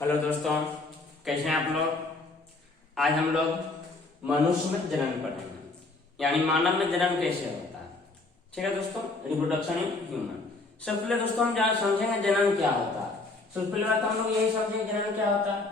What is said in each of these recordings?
Hello दोस्तों, कैसे हैं आप लोग। आज हम लोग मनुष्य में जन्म पढ़ेंगे, यानी मानव में जन्म कैसे होता है। ठीक है दोस्तों, रिप्रोडक्शन इन ह्यूमन। सबसे पहले दोस्तों हम जहाँ समझेंगे जन्म क्या होता है। सबसे पहले बात हम लोग यही समझेंगे जन्म क्या होता है।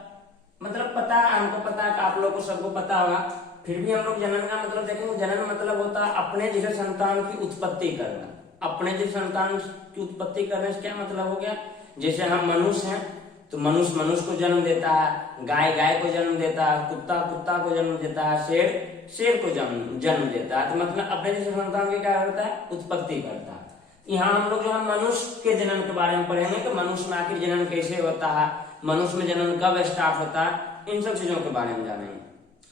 मतलब पता है, हमको पता है कि आप लोग को सबको पता होगा, फिर भी हम लोग जन्म का मतलब देखेंगे। जन्म मतलब होता है अपने जैसे संतान की उत्पत्ति करना। अपने जैसे संतान की उत्पत्ति करने से क्या मतलब हो गया, जैसे हम मनुष्य हैं तो मनुष्य मनुष्य को जन्म देता है, गाय गाय को जन्म देता है, कुत्ता कुत्ता को जन्म देता है, शेर शेर को जन्म देता है। तो मतलब अपने जैसे संतान की क्या करता है, उत्पत्ति करता है। यहाँ हम लोग जो है मनुष्य के जन्म के बारे में पढ़ेंगे कि मनुष्य में आखिर जन्म कैसे होता है, मनुष्य में जन्म कब स्टार्ट होता है, इन सब चीजों के बारे में जानेंगे।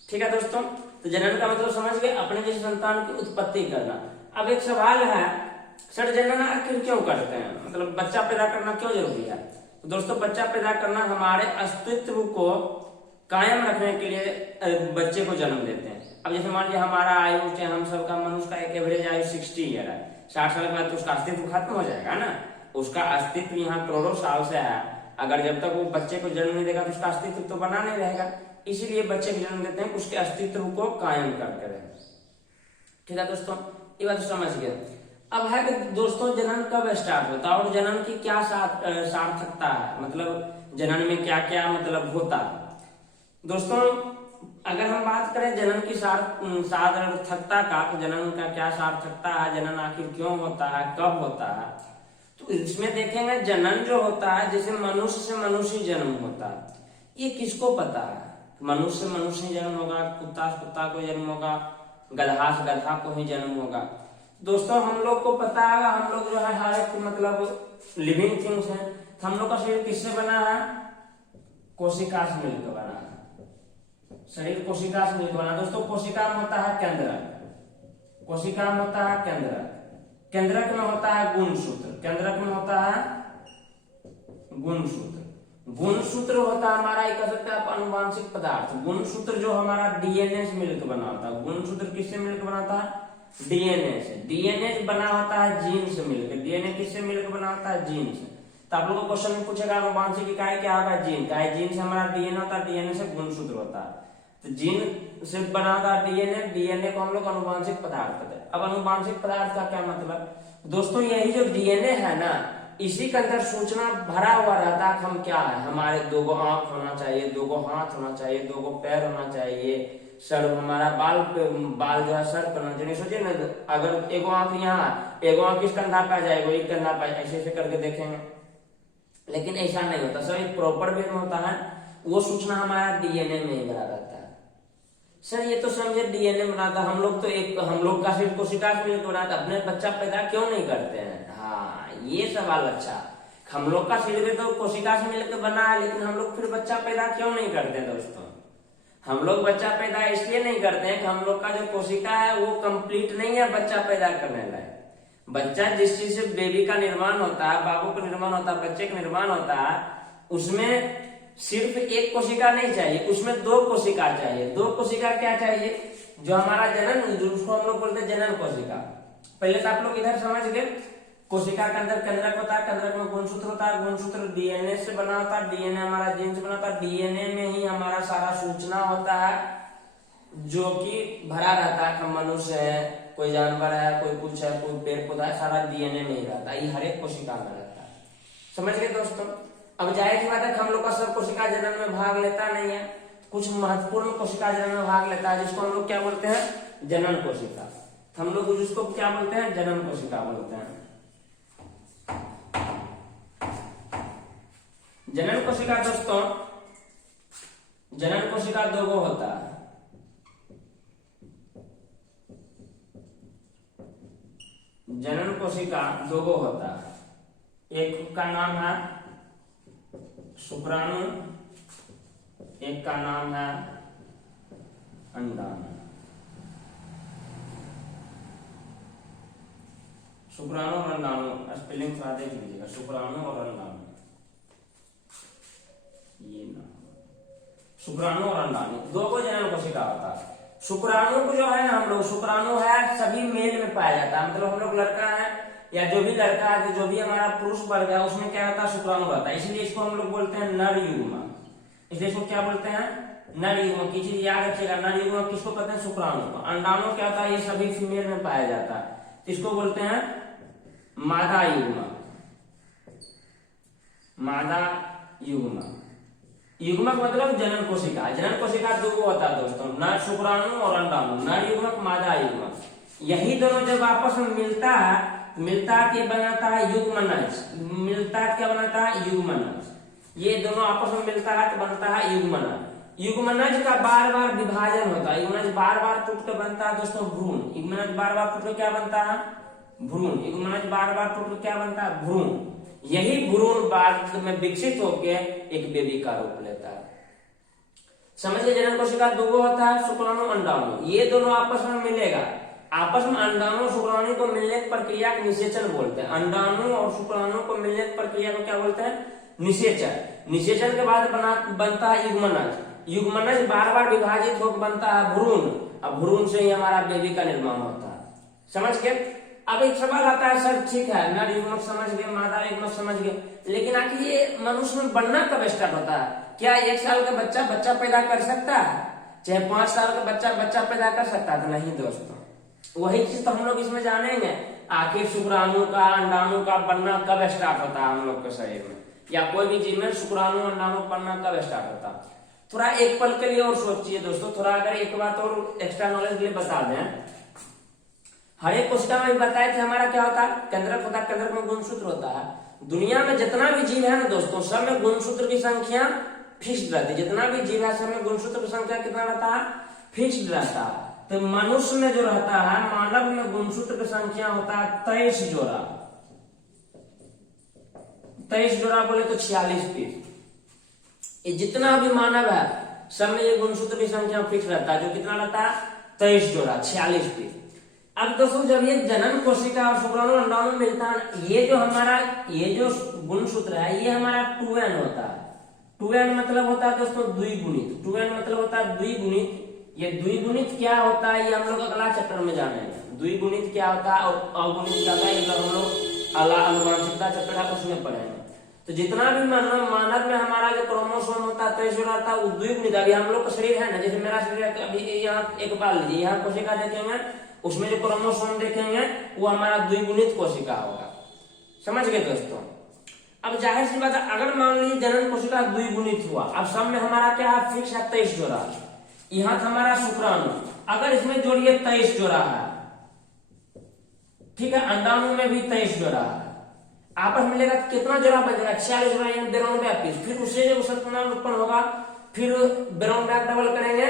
ठीक है दोस्तों, तो जन्म का मतलब समझ गए, अपने जैसे संतान की उत्पत्ति करना। अब एक सवाल है, सर जनन आखिर क्यों करते हैं, मतलब बच्चा पैदा करना क्यों जरूरी है। तो दोस्तों बच्चा पैदा करना हमारे अस्तित्व को कायम रखने के लिए बच्चे को जन्म देते हैं। अब जैसे मान लीजिए हमारा आयु, हम सबका मनुष्य का एक एवरेज आयु 60 ईयर है। 60 साल के बाद तो उसका अस्तित्व खत्म हो जाएगा ना। उसका अस्तित्व यहाँ करोड़ों साल से है, अगर जब तक वो बच्चे को जन्म नहीं देगा तो उसका अस्तित्व तो बना नहीं रहेगा। इसीलिए बच्चे को जन्म देते हैं, उसके अस्तित्व को कायम करके रहे। ठीक है दोस्तों, ये बात समझ गए। अब है कि दोस्तों जन्म कब स्टार्ट होता है और जन्म की क्या सार्थकता है, मतलब जन्म में क्या क्या मतलब होता है। दोस्तों अगर हम बात करें जन्म की सार्थकता का, तो जन्म का क्या सार्थकता है, जन्म आखिर क्यों होता है, कब होता है, तो इसमें देखेंगे जनन जो होता है, जैसे मनुष्य से मनुष्य जन्म होता है, ये किसको पता है। मनुष्य से मनुष्य जन्म होगा, कुत्ता से कुत्ता को जन्म होगा, गधा से गधा को ही जन्म होगा। दोस्तों हम लोग को पता है, हम लोग जो है हर एक मतलब लिविंग थिंग्स हैं। तो हम लोग का शरीर किससे बना है, कोशिका से मिलकर बना है। शरीर कोशिका से मिलकर बना। दोस्तों कोशिका में होता है केंद्रक, कोशिका में होता है केंद्रक, केंद्रक में होता है गुणसूत्र, केंद्रक में होता है गुणसूत्र, गुणसूत्र होता है हमारा एक कह सकते हैं आप अनुवांशिक पदार्थ। गुणसूत्र जो हमारा डीएनए से मिलकर बना होता है। गुणसूत्र किससे मिलकर बना होता है, डीएनए से। डीएनए बना होता है जीन से मिलकर। डीएनए किससे मिलकर बना होता है, जीन से। तो आप लोगों को क्वेश्चन में पूछेगा अनुवांशिक इकाई क्या होगा, जीन का। जीन से हमारा डीएनए होता है, डीएनए से गुणसूत्र होता है। तो जीन से बना होता है डीएनए, डीएनए को हम लोग अनुवांशिक पदार्थ कहते हैं। अब अनुवांशिक पदार्थ का क्या मतलब, दोस्तों यही जो डीएनए है ना, इसी के अंदर सूचना भरा हुआ रहता है हम क्या है। हमारे 2 आंख होना चाहिए, 2 हाथ होना चाहिए, 2 पैर होना चाहिए, सर हमारा बाल जो है सर पर होना चाहिए। सोचिए ना, अगर एगो आंख यहाँ, एगो आंख इस कंधा पे आ जाएगा, एक कंधा पे, ऐसे ऐसे करके देखेंगे, लेकिन ऐसा नहीं होता। सर एक प्रॉपर वे में होता है, वो सूचना हमारा डीएनए में ही भरा रहता है। सर ये तो समझे डीएनए बनाता, हम लोग तो एक, हम लोग का सिर्फ कोशिका से मिलकर बनाता, अपने बच्चा पैदा क्यों नहीं करते हैं। हाँ ये सवाल अच्छा, हम लोग का शरीर तो कोशिका से मिलकर बना है, लेकिन हम लोग फिर बच्चा पैदा क्यों नहीं करते। दोस्तों हम लोग बच्चा पैदा इसलिए नहीं करते हैं कि हम लोग का जो कोशिका है वो कंप्लीट नहीं है बच्चा पैदा करने लायक। बच्चा जिस चीज से बेबी का निर्माण होता है, बाबू का निर्माण होता है, बच्चे का निर्माण होता है, उसमें सिर्फ एक कोशिका नहीं चाहिए, उसमें 2 कोशिका चाहिए। 2 कोशिका क्या चाहिए, जो हमारा जनन, जो उसको हम लोग बोलते हैं जनन कोशिका। पहले तो आप लोग इधर समझ गए, कोशिका के अंदर केंद्रक होता है, केंद्रक में गुणसूत्र होता है, गुणसूत्र डीएनए से बना होता है, डीएनए हमारा जीन से बना होता है, डीएनए में ही हमारा सारा सूचना होता है जो कि भरा रहता है। हम मनुष्य है, कोई जानवर है, कोई कुछ है, कोई पेड़ पौधा है, सारा डीएनए में ही रहता है। ये हर एक कोशिका में रहता है। समझ गए दोस्तों। अब जाहिर सी बात है हम लोग का सब कोशिका जनन में भाग लेता नहीं है, कुछ महत्वपूर्ण कोशिका जनन में भाग लेता है, जिसको हम लोग क्या बोलते हैं, जनन कोशिका। हम लोग जिसको क्या बोलते हैं, जनन कोशिका बोलते हैं। जनन कोशिका दोस्तों, जनन कोशिका 2 होता है। जनन कोशिका 2 होता है। एक का नाम है शुक्राणु, एक का नाम है अंडाणु। शुक्राणु और अंडाणु स्पेलिंग थोड़ा देख लीजिएगा, शुक्राणु और अंडाणु, ये नाम शुक्राणु और अंडाणु 2 को जनन कोशिका होता है। शुक्राणु को जो है हम लोग, शुक्राणु है सभी मेल में पाया जाता है, मतलब हम लोग लड़का है या जो भी लड़का है, जो भी हमारा पुरुष वर्ग है, उसमें क्या होता है, शुक्राणु रहता है। इसलिए इसको हम लोग बोलते हैं नर युग्म। इसलिए इसको क्या बोलते हैं, नर युग्मक। की चीज याद रखिएगा, नर युग्मक किसको कहते हैं, शुक्राणु को। अंडाणु क्या होता है, ये सभी फीमेल में पाया जाता है, इसको बोलते हैं मादा युग्मक। मादा युग्मक, युग्मक मतलब जनन कोशिका। जनन कोशिका दो होता है दोस्तों, नर शुक्राणु और अंडाणु, नर युग्मक मादा युग्मक। यही दोनों जब आपस में मिलता है के बनाता है युग्मनज। मिलता है क्या बनाता है, युग्मनज। ये दोनों आपस में मिलता है तो बनता है युग्मनज। युग्मनज का बार बार विभाजन होता है, युग्मनज बार बार टूट के बनता है दोस्तों भ्रूण। युग्मनज बार बार टूट के क्या बनता है, भ्रूण। युग्मनज बार बार टूट के क्या बनता है, भ्रूण। यही भ्रूण बाद में विकसित होकर एक बेबी का रूप लेता है। समझिए, जनन कोशिका दो होता है, शुक्राणु अंडाणु। ये दोनों आपस में मिलेगा, आपस में अंडाणु शुक्राणु को मिलने की प्रक्रिया को निषेचन बोलते हैं। अंडाणु और शुक्राणु को मिलने की प्रक्रिया को क्या बोलते हैं, निषेचन। निषेचन के बाद बनता है युग्मनज। युग्मनज बार बार विभाजित होकर बनता है भ्रूण। अब भ्रूण से ही हमारा बेबी का निर्माण होता है। समझ गए। अब एक सवाल आता है, सर ठीक है नर युग्मक समझ गए, मादा युग्मक समझ गए, लेकिन आखिर ये मनुष्य में बनना कब स्टार्ट होता है? क्या 1 साल का बच्चा पैदा कर सकता है? चाहे 5 साल का बच्चा पैदा कर सकता है? तो नहीं दोस्तों, वही चीज तो हम लोग इसमें जानेंगे। आखिर शुक्राणु का अंडाणु का बनना कब स्टार्ट होता है हम लोग के शरीर में, या कोई भी चीज में शुक्राणु अंडाणु बनना कब स्टार्ट होता है? थोड़ा एक पल के लिए और सोचिए दोस्तों। थोड़ा अगर एक बात और एक्स्ट्रा नॉलेज के लिए बता दें, हर एक कोशिका में बताए थे हमारा क्या होता है, केंद्रक होता है। केंद्रक में गुणसूत्र होता है। दुनिया में जितना भी जीव है ना दोस्तों, सब में गुणसूत्र की संख्या फिक्स्ड रहती है। जितना भी जीव है सब में गुणसूत्र की संख्या कितना रहता है, फिक्स्ड रहता है। तो मनुष्य में जो रहता है, मानव में गुणसूत्र की संख्या होता है 23 जोड़ा। 23 जोड़ा बोले तो 46 पीस। ये जितना भी मानव है सब में ये गुणसूत्र की संख्या फिक्स रहता है, जो कितना रहता है, 23 जोड़ा, 46 पीस। अब दोस्तों जब ये जनन कोशिका और शुक्राणु अंडाणु में मिलता है, ये जो गुणसूत्र है ये हमारा 2n होता है। 2n मतलब होता है दोस्तों द्विगुणित। 2n मतलब होता है द्विगुणित। ये द्विगुणित क्या होता है ये हम लोग अगला चैप्टर में जानेंगे। द्विगुणित क्या होता है और अगुणित क्या होता है, ये हम लोग अगला अनुवांशिकता चैप्टर है उसमें पढ़ेंगे। तो जितना भी मानव में हमारा जो क्रोमोसोम होता है 23 जोड़ा था, वो द्विगुणित। अभी हम लोग का शरीर है ना, जैसे मेरा शरीर अभी यहाँ एक बार लीजिए, यहाँ कोशिका देखेंगे, उसमें जो क्रोमोसोम देखेंगे वो हमारा द्विगुणित कोशिका होगा। समझ गए दोस्तों। अब जाहिर सी बात है, अगर मान लीजिए जनन कोशिका द्विगुणित हुआ, अब सब में हमारा क्या है, फिक्स है 23 जोड़ा। यहाँ हमारा शुक्राणु, अगर इसमें जोड़िए 23 जोड़ा है, ठीक है, अंडाणु में भी 23 जोड़ा है, आपस में मिलेगा कितना जोड़ा बन जाएगा, 46 जोड़ा यानी 92 पीस। फिर उससे जो संतान उत्पन्न होगा, फिर 92 डबल करेंगे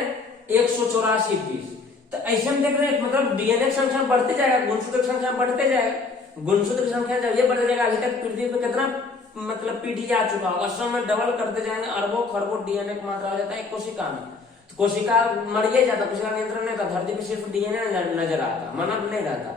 184 पीस। तो ऐसे हम देख रहे हैं, मतलब डीएनए की संख्या बढ़ते जाएगा, गुणसूत्र की संख्या बढ़ते जाएगा। गुणसूत्र की संख्या जब ये बढ़ते जाएगा, अभी तक पृथ्वी पे कितना मतलब पीढ़ी आ चुका होगा, सब में डबल करते जाएंगे, अरबों खरबों डीएनए की मात्रा हो जाता है एक कोशिका में। तो कोशिका मरिए जाता, कोशिका नियंत्रण नहीं था, धरती पे सिर्फ डीएनए नजर आता, मानव नहीं रहता।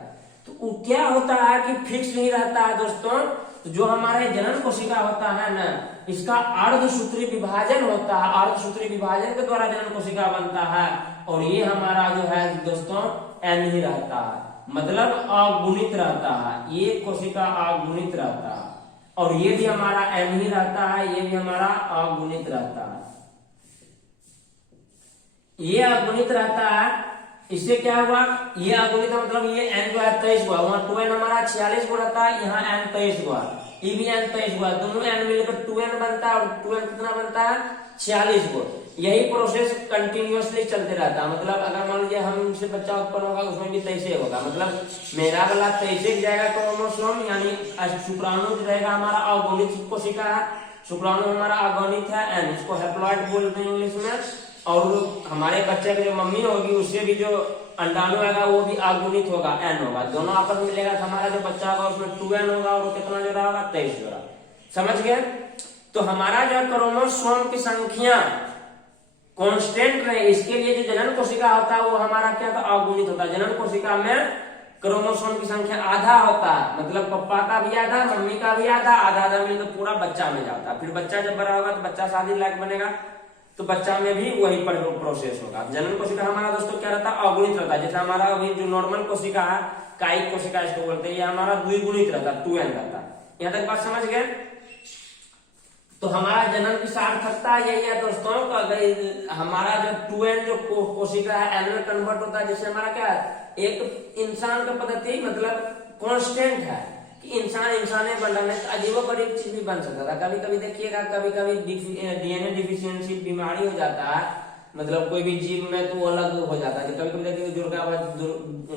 तो क्या होता है कि फिक्स नहीं रहता है दोस्तों। तो जो हमारा जनन कोशिका होता है ना, इसका अर्धसूत्री विभाजन होता है। अर्धसूत्री विभाजन के द्वारा जनन कोशिका बनता है, और ये हमारा जो है दोस्तों एन ही रहता है, मतलब अगुणित रहता है। ये कोशिका अगुणित रहता है, और ये भी हमारा एन ही रहता है, ये भी हमारा अगुणित रहता है। ये अगुणित रहता है, इससे क्या हुआ, ये अगुणित मतलब ये एन जो है 23 हुआ, वहां 2n हमारा 46 को रहता है, यहाँ n 23 हुआ, ये भी n 23 हुआ, दोनों n मिलकर 2n बनता है, और 2n कितना बनता है, 46 को। यही प्रोसेस कंटिन्यूअसली चलते रहता है। मतलब अगर मान लीजिए हमसे बच्चा उत्पन्न होगा, उसमें भी 23 होगा, मतलब मेरा वाला 23 जाएगा क्रोमोसोम, यानी शुक्राणु रहेगा हमारा अगुणित कोशिका है, शुक्राणु हमारा अगुणित है n, इसको हैप्लॉइड बोलते हैं इंग्लिश में। और हमारे बच्चे की जो मम्मी होगी, उससे भी जो अंडाणु आएगा वो भी अगुणित होगा, n होगा, दोनों आपस में मिलेगा। तो हमारा जो बच्चा होगा उसमें 2n होगा, और कितना जोड़ा होगा, 23 जोड़ा। समझ गए। तो हमारा जो क्रोमोसोम की संख्या कांस्टेंट रहे, इसके लिए जो जनन कोशिका होता है वो हमारा क्या था, अगुणित होता है। जनन कोशिका में क्रोमोसोम की संख्या आधा होता है, मतलब पापा का भी आधा, मम्मी का भी आधा, आधा आधा मिलकर पूरा बच्चा में जाता है। फिर बच्चा जब बड़ा होगा तो बच्चा शादी लायक बनेगा, तो बच्चा में भी वही प्रोसेस होगा। जनन कोशिका हमारा दोस्तों क्या रहता है, अगुणित रहता है। जैसे हमारा अभी जो नॉर्मल कोशिका है, कायिक कोशिका इसको बोलते हैं, ये हमारा द्विगुणित रहता है, 2n रहता है। यहाँ तक बात समझ गए। तो हमारा जन्म की सार्थकता यही है दोस्तों, अगर हमारा जो 2n जो कोशिका है n में कन्वर्ट होता है, जिससे हमारा क्या है, एक इंसान का पद्धति मतलब कांस्टेंट है कि इंसान इंसाने बन रहा है, अजीबो गरीब चीज भी बन सकता था। कभी कभी देखिएगा, कभी कभी डीएनए डिफिशियंसी बीमारी हो जाता है, मतलब कोई भी जीव में तो अलग हो जाता है। कभी कभी देखिएगा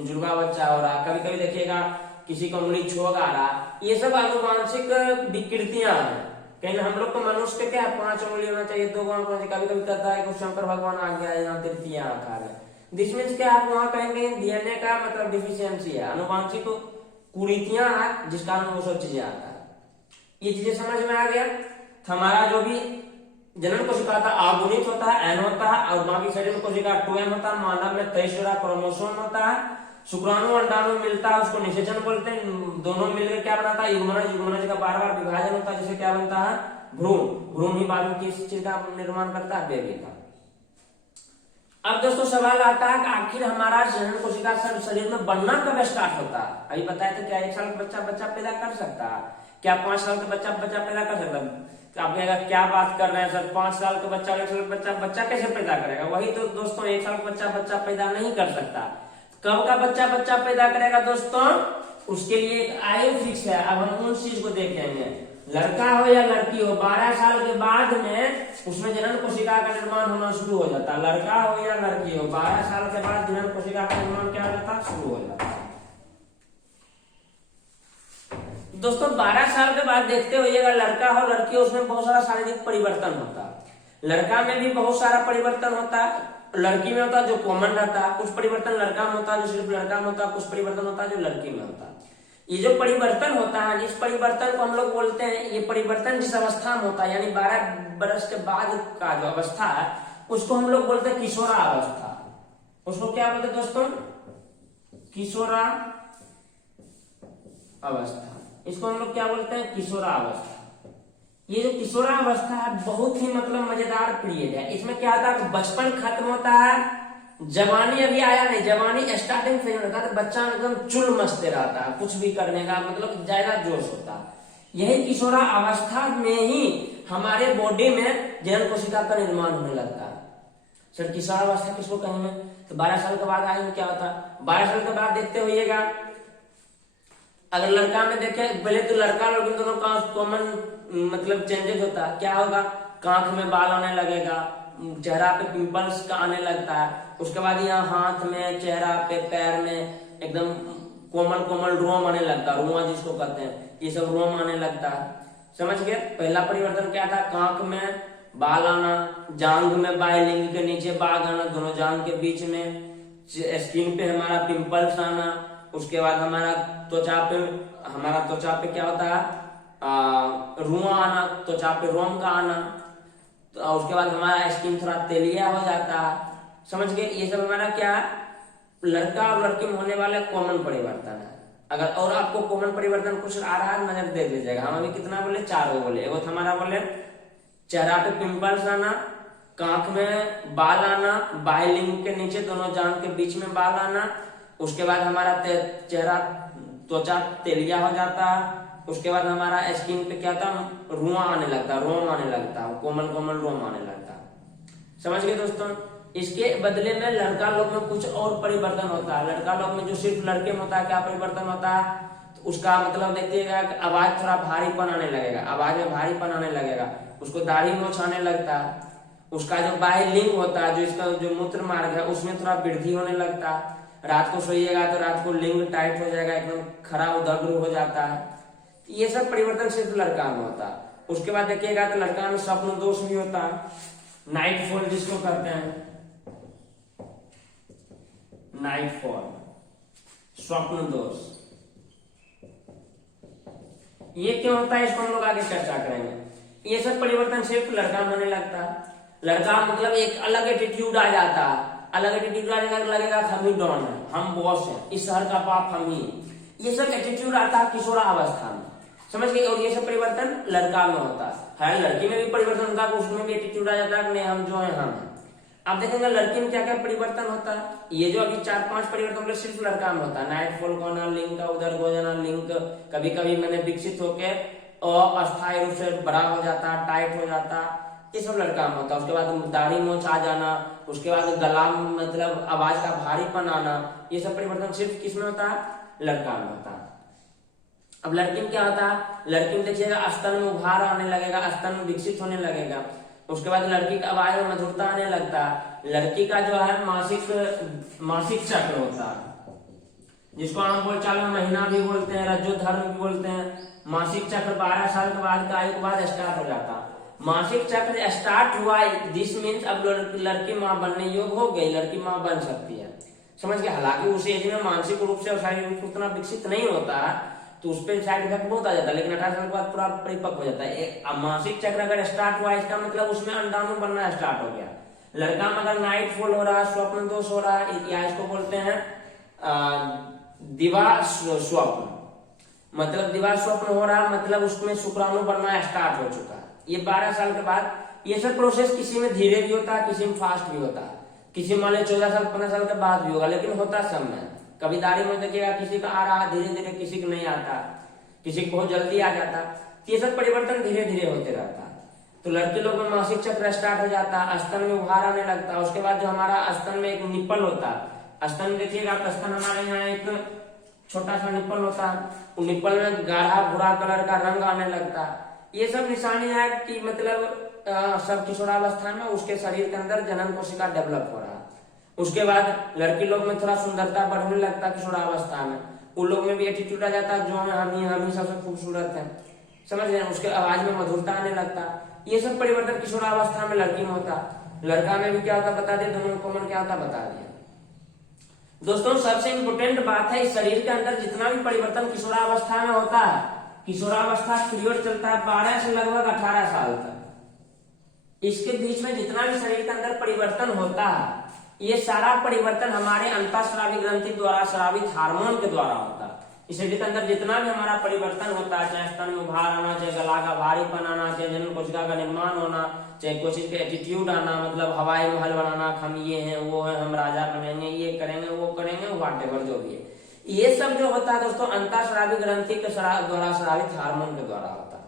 जुड़वा बच्चा हो रहा, कभी कभी देखिएगा किसी को उंगली छोग आ रहा, ये सब आनुवांशिक विकृतियां हैं। कहीं हम लोग को मनुष्य के क्या 5 उंगली होना चाहिए, 2 कभी कभी कहता है कि शंकर भगवान आ गया यहाँ तृतीय आंख आ गया। दिस मीन्स क्या, आप वहां कहेंगे डीएनए का मतलब डिफिशियंसी है, आनुवांशिक कुरीतियां हैं, जिस कारण वो सब चीजें आता है। ये चीजें समझ में आ गया। हमारा जो भी जनन कोशिका था आगुणित होता है, एन होता है, और बाकी शरीर में कोशिका 2n होता है। मानव में 23 जोड़ा क्रोमोसोम होता है। शुक्राणु अंडाणु मिलता है, उसको निषेचन बोलते हैं। दोनों मिलकर क्या बनाता है, युग्मनज। युग्मनज का बार बार विभाजन होता है, जिससे क्या बनता है, भ्रूण। भ्रूण ही बाद में किस चीज का निर्माण करता है, बेबी का। अब दोस्तों सवाल आता है कि आखिर हमारा जनन कोशिका शरीर में बनना कब स्टार्ट होता है। अभी बताया था, क्या 1 साल का बच्चा पैदा कर सकता है, क्या 5 साल का बच्चा पैदा कर सकता है। तो आप कहेगा क्या बात कर रहे हैं सर, 5 साल का बच्चा 1 साल का बच्चा कैसे पैदा करेगा। वही तो दोस्तों, 1 साल का बच्चा पैदा नहीं कर सकता। कब का बच्चा पैदा करेगा दोस्तों, उसके लिए एक आयु फिक्स है। अब हम उन चीज को देखेंगे, लड़का हो या लड़की हो, 12 साल के बाद में उसमें जनन कोशिका का निर्माण होना शुरू हो जाता है। लड़का हो या लड़की हो, 12 साल के बाद जनन कोशिका का निर्माण क्या हो जाता है, शुरू हो जाता है। दोस्तों 12 साल के बाद देखते होइएगा, लड़का हो लड़की हो, उसमें बहुत सारा शारीरिक परिवर्तन होता है। लड़का में भी बहुत सारा परिवर्तन होता है, लड़की में होता है जो कॉमन रहता है। कुछ परिवर्तन लड़का में होता है जो सिर्फ लड़का में होता है, कुछ परिवर्तन होता है जो लड़की में होता है। ये जो परिवर्तन होता है, इस परिवर्तन को हम लोग बोलते हैं, ये परिवर्तन जिस अवस्था में होता है, यानी 12 वर्ष के बाद का जो अवस्था है, उसको हम लोग बोलते हैं किशोरा अवस्था। उसको क्या बोलते हैं दोस्तों, किशोरा अवस्था। इसको हम लोग क्या बोलते हैं, किशोरा अवस्था। ये जो किशोरा अवस्था है बहुत ही मतलब मजेदार पीरियड है। इसमें क्या होता है, बचपन खत्म होता है, जवानी अभी आया नहीं, जवानी स्टार्टिंग फेज में होता है, तो बच्चा एकदम चुल मचते रहता है, कुछ भी करने का मतलब ज्यादा जोश होता है। यही किशोरा अवस्था में ही हमारे बॉडी में जनन कोशिका का निर्माण होने लगता है। सर किशोरा अवस्था किसको कहेंगे, तो 12 साल के बाद आगे क्या होता है। 12 साल के बाद देखते होइएगा, अगर लड़का में देखे, पहले तो लड़का लड़की दोनों का कॉमन मतलब चेंजेस होता है। क्या होगा, कांख में बाल आने लगेगा, चेहरा पे पिंपल्स का आने लगता है। उसके बाद यहाँ हाथ में, चेहरा पे, पैर में एकदम कोमल रोम आने लगता है, रुआ जिसको कहते हैं, ये सब रोम आने लगता है। समझ गए। पहला परिवर्तन क्या था, कांख में बाल आना, जांघ में बाह्यलिंग के नीचे बाल आना, दोनों जांघ के बीच में, स्किन पे हमारा पिंपल्स आना। उसके बाद हमारा त्वचा पे क्या होता है, रुआ आना, त्वचा पे रोम का आना। तो उसके बाद हमारा स्किन थोड़ा तेलिया हो जाता है। समझ गए। ये सब हमारा क्या है, लड़का और लड़की में होने वाला कॉमन परिवर्तन है। अगर और आपको कॉमन परिवर्तन कुछ आ रहा है, नजर देख लीजिएगा। हम अभी कितना बोले, 4 बोले। एगो हमारा बोले चेहरा पे पिंपल्स आना, कांख में बाल आना, बाह्यलिंग के नीचे दोनों जांघ के बीच में बाल आना। उसके बाद हमारा चेहरा त्वचा तेलिया हो जाता है। उसके बाद हमारा स्किन पे क्या था, रुआ आने लगता है, रोम आने लगता है, कोमल रोम आने लगता है। समझ गए दोस्तों। इसके बदले में लड़का लोग में कुछ और परिवर्तन होता है। लड़का लोग में जो सिर्फ लड़के में होता है, क्या परिवर्तन होता है, तो उसका मतलब देखिएगा आवाज थोड़ा भारीपन आने लगेगा, आवाज में भारीपन आने लगेगा, उसको दाढ़ी मोछ आने लगता है। उसका जो बाह्यलिंग होता है, जो इसका जो मूत्र मार्ग है, उसमें थोड़ा वृद्धि होने लगता है। रात को सोइएगा तो रात को लिंग टाइट हो जाएगा, एकदम खरा उदग्र हो जाता है। ये सब परिवर्तन सिर्फ लड़का में होता है। उसके बाद देखिएगा तो लड़का में स्वप्न दोष भी होता है, नाइट फॉल जिसको कहते हैं, नाइट फॉल, स्वप्न दोष। ये क्यों होता है, इसको हम लोग आगे चर्चा करेंगे। ये सब परिवर्तन सिर्फ लड़का में होने लगता है। लड़का मतलब एक अलग एटीट्यूड आ जाता है, अलग एटीट्यूड आ जाएगा, लगेगा हम ही डॉन है, हम बॉस हैं, इस शहर का बाप हम ही। ये सब एटीट्यूड आता है किशोरा अवस्था में। समझ गए। और ये सब परिवर्तन लड़का में होता है। लड़की में भी परिवर्तन होता है, उसमें भी एटीट्यूड आ जाता है कि नहीं हम जो है हम हैं। आप देखेंगे लड़की में क्या क्या परिवर्तन होता है। ये जो अभी 4-5 परिवर्तन सिर्फ लड़का में होता है। नाइट फॉल को आना, लिंग का उदर हो जाना, लिंग कभी कभी मैंने विकसित होके और अस्थायी रूप से बड़ा हो जाता, टाइट हो जाता, ये सब लड़का में होता है। उसके बाद दाढ़ी मोछ आ जाना, उसके बाद गला मतलब आवाज का भारीपन आना, ये सब परिवर्तन सिर्फ किसमें होता है? लड़का में होता है। अब लड़की में क्या होता है? लड़की में देखिएगा स्तन में उभार आने लगेगा, स्तन में विकसित होने लगेगा। उसके बाद लड़की का आवाज में मधुरता आने लगता है। लड़की का जो है मासिक चक्र होता है, जिसको हम बोलचाल में महीना भी बोलते हैं, रज्जो धर्म भी बोलते हैं। मासिक चक्र 12 साल के बाद का आयु के बाद स्टार्ट हो जाता है। मासिक चक्र स्टार्ट हुआ, दिस मीन्स अब लड़की माँ बनने योग्य हो गई, लड़की माँ बन सकती है, समझ गए। हालांकि उस एज में मानसिक रूप से और शारीरिक रूप से उतना विकसित नहीं होता है, तो उस पर साइड इफेक्ट बहुत आ जाता है, लेकिन 18 साल के बाद पूरा परिपक्व हो जाता है। मासिक चक्र अगर स्टार्ट हुआ, इसका मतलब उसमें अंडाणु बनना स्टार्ट हो गया। लड़का में अगर नाइट फॉल हो रहा है, स्वप्न दोष हो रहा है, या इसको बोलते हैं दिवा स्वप्न, मतलब दिवा स्वप्न हो रहा, मतलब उसमें शुक्राणु बनना स्टार्ट हो चुका है। ये 12 साल के बाद ये सब प्रोसेस किसी में धीरे भी होता है, किसी में फास्ट भी होता है, किसी मान लो 14 साल 15 साल के बाद भी होगा, लेकिन होता सब में। कभी दाढ़ी में देखिएगा किसी का आ रहा धीरे धीरे, किसी को नहीं आता, किसी को बहुत जल्दी आ जाता। ये सब परिवर्तन धीरे धीरे होते रहता है। तो लड़के लोग में मासिक चक्र स्टार्ट हो जाता है, स्तन में उभार आने लगता है। उसके बाद जो हमारा स्तन में एक निप्पल होता है, स्तन देखिएगा स्तन हमारे यहाँ एक छोटा सा निप्पल होता है, निप्पल में गाढ़ा भूरा कलर का रंग आने लगता है। ये सब निशानी है कि मतलब सब किशोरावस्था में उसके शरीर के अंदर जनन कोशिका डेवलप हो रहा है। उसके बाद लड़की लोग में थोड़ा सुंदरता बढ़ने लगता है किशोरावस्था में, उन लोग में भी एटीट्यूड आ जाता है, जो हम ही सबसे खूबसूरत है, समझ रहे हैं। उसके आवाज में मधुरता आने लगता है। ये सब परिवर्तन किशोरावस्था में लड़की में होता है। लड़का में भी क्या होता बता दिया, दोनों कॉमन क्या होता बता दिया। दोस्तों सबसे इंपोर्टेंट बात है, इस शरीर के अंदर जितना भी परिवर्तन किशोरावस्था में होता है, किशोरावस्था पीरियड चलता है 12 से लगभग 18 साल तक। इसके बीच में जितना भी शरीर के अंदर परिवर्तन होता है, ये सारा परिवर्तन हमारे अंतःस्रावी ग्रंथि द्वारा स्रावित हार्मोन के द्वारा होता है। इस शरीर के अंदर जितना भी हमारा परिवर्तन होता है, चाहे स्तन में उभार आना, चाहे गला का भारीपन आना, चाहे जनन कोशिका का निर्माण होना, चाहे कोशिश के एटीट्यूड आना, मतलब हवाई महल बनाना, हम ये हैं वो है, हम राजा बनेंगे, ये करेंगे वो करेंगे, व्हाटएवर जो भी है, ये सब जो होता है दोस्तों अंतःस्रावी ग्रंथि के द्वारा स्रावित हार्मोन के द्वारा होता है।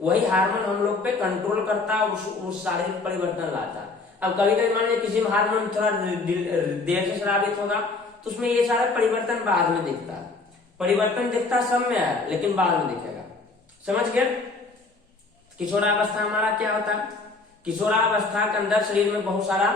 वही हार्मोन हम लोग पे कंट्रोल करता है, उस शारीरिक परिवर्तन लाता है। अब कभी कभी मान लीजिए किसी में हार्मोन थोड़ा देर से स्रावित होगा, तो उसमें ये सारा परिवर्तन बाद में दिखता है। परिवर्तन दिखता सब में है, लेकिन बाद में दिखेगा, समझ गए। किशोरावस्था हमारा क्या होता है? किशोरावस्था के अंदर शरीर में बहुत सारा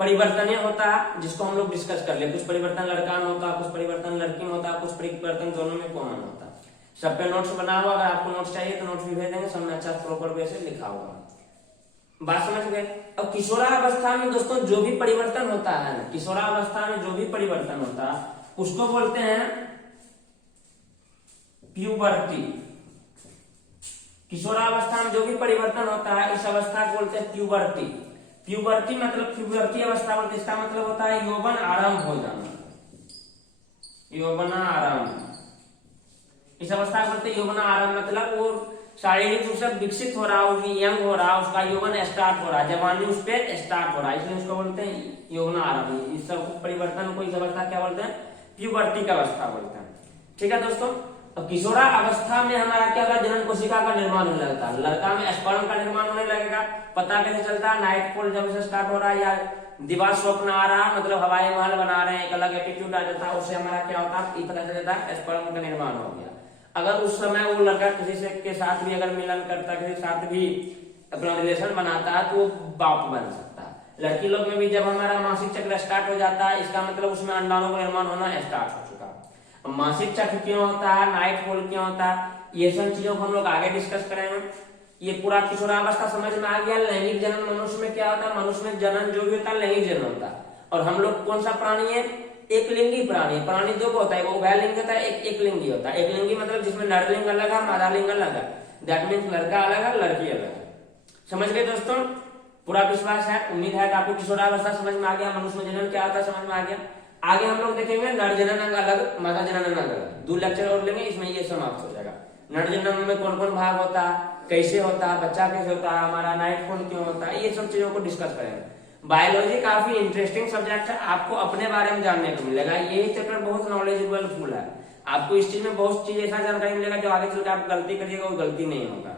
परिवर्तन होता है, जिसको हम लोग डिस्कस कर ले। कुछ परिवर्तन लड़का में होता है, कुछ परिवर्तन लड़की में होता है, कुछ परिवर्तन दोनों में कॉमन होता है। सब पे नोट्स बना हुआ, अगर आपको नोट्स चाहिए तो नोट्स भी भेज देंगे, सब में अच्छा प्रॉपर वे से लिखा हुआ। बात समझ गए। अब किशोरावस्था में दोस्तों जो भी परिवर्तन होता है, किशोरावस्था में जो भी परिवर्तन होता है उसको बोलते हैं प्यूबर्टी। किशोरावस्था में जो भी परिवर्तन होता है इस अवस्था को बोलते हैं प्यूबर्टी। प्यूबर्टी मतलब प्यूबर्टी अवस्था बोलते हैं, इसका मतलब होता है यौवन आरंभ हो जाना, यौवना आरंभ। इस अवस्था को बोलते हैं यौवना आरंभ, मतलब वो शारीरिक रूप से विकसित हो रहा, वो यंग हो रहा, उसका यौवन स्टार्ट हो रहा, जवानी उस पर स्टार्ट हो रहा, इसलिए उसको बोलते हैं यौवना आरंभ। इस सब परिवर्तन को इस अवस्था क्या बोलते हैं? प्यूबर्टी का अवस्था बोलते हैं। ठीक है दोस्तों। अब किशोरा अवस्था में हमारा क्या होगा? जनन कोशिका का निर्माण होने लगता है। लड़का में स्पर्म का निर्माण होने लगेगा। पता कैसे चलता है? नाइट फॉल जब से स्टार्ट हो रहा है या दिवा स्वप्न आ रहा, मतलब हवाई महल बना रहे हैं, एक अलग एटीट्यूड आ जाता है, उससे हमारा क्या होता है? पता चल जाता है स्पर्म का निर्माण हो गया। अगर उस समय वो लड़का किसी से के साथ भी अगर मिलन करता है, किसी के साथ भी अपना रिलेशन बनाता है, तो वो बाप बन सकता है। लड़की लोग में भी जब हमारा मासिक चक्र स्टार्ट हो जाता है, इसका मतलब उसमें अंडाणु का निर्माण होना स्टार्ट हो चुका है। मासिक चक्र क्यों होता है, नाइट फॉल क्यों होता है, ये सब चीजों को हम लोग आगे डिस्कस करेंगे। ये पूरा किशोरावस्था समझ में आ गया। लैंगिक जनन मनुष्य में क्या होता है? मनुष्य में जनन जो भी होता है लैंगिक जनन होता है। और हम लोग कौन सा प्राणी है? एक लिंगी प्राणी। प्राणी दो को होता है, वो उभयलिंगी होता है, एक लिंगी होता है। एक लिंगी मतलब जिसमें नरलिंग अलग है, मादा लिंग अलग है। दैट मीन्स लड़का अलग है, लड़की अलग है। समझ गए दोस्तों? पूरा विश्वास है, उम्मीद है कि आपको किशोरावस्था समझ में आ गया, मनुष्य में जनन क्या होता है समझ में आ गया। आगे हम लोग देखेंगे नर जनन अंग अलग, मादा जनन अंग अलग। 2 लेक्चर और लेंगे, इसमें ये समाप्त हो जाएगा। नर जनन में कौन कौन भाग होता है, कैसे होता है, बच्चा कैसे होता है, हमारा नाइट फॉल क्यों होता है, ये सब चीजों को डिस्कस करेंगे। बायोलॉजी काफी इंटरेस्टिंग सब्जेक्ट है, आपको अपने बारे में जानने को मिलेगा। यही चैप्टर बहुत नॉलेजेबल फुल है। आपको इस चीज में बहुत चीज ऐसा जानकारी मिलेगा जो आगे चल के आप गलती करिएगा वो गलती नहीं होगा।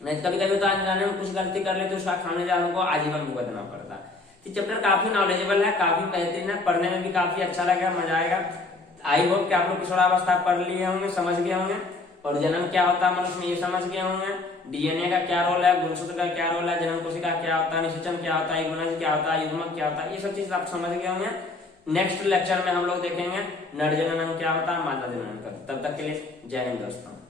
नहीं कभी कभी तो अनजाने में कुछ गलती कर लेते उसका खाने जाने को आजीवन भुगतना पड़ता। तो चैप्टर काफी नॉलेजेबल है, काफी बेहतरीन है, पढ़ने में भी काफी अच्छा लगेगा, मजा आएगा। आई होप कि आप लोग किशोरावस्था पढ़ लिए होंगे, समझ गए होंगे, और जन्म क्या होता है मनुष्य में ये समझ गए होंगे, डीएनए का क्या रोल है, गुणसूत्र का क्या रोल है, जन्म कोशिका क्या होता है, निषेचन क्या होता है, गुणज क्या होता है, युग्मक क्या होता है, ये सब चीज आप समझ गए होंगे। नेक्स्ट लेक्चर में हम लोग देखेंगे नर जनन क्या होता है, मादा जनन। तब तक के लिए जय हिंद दोस्तों।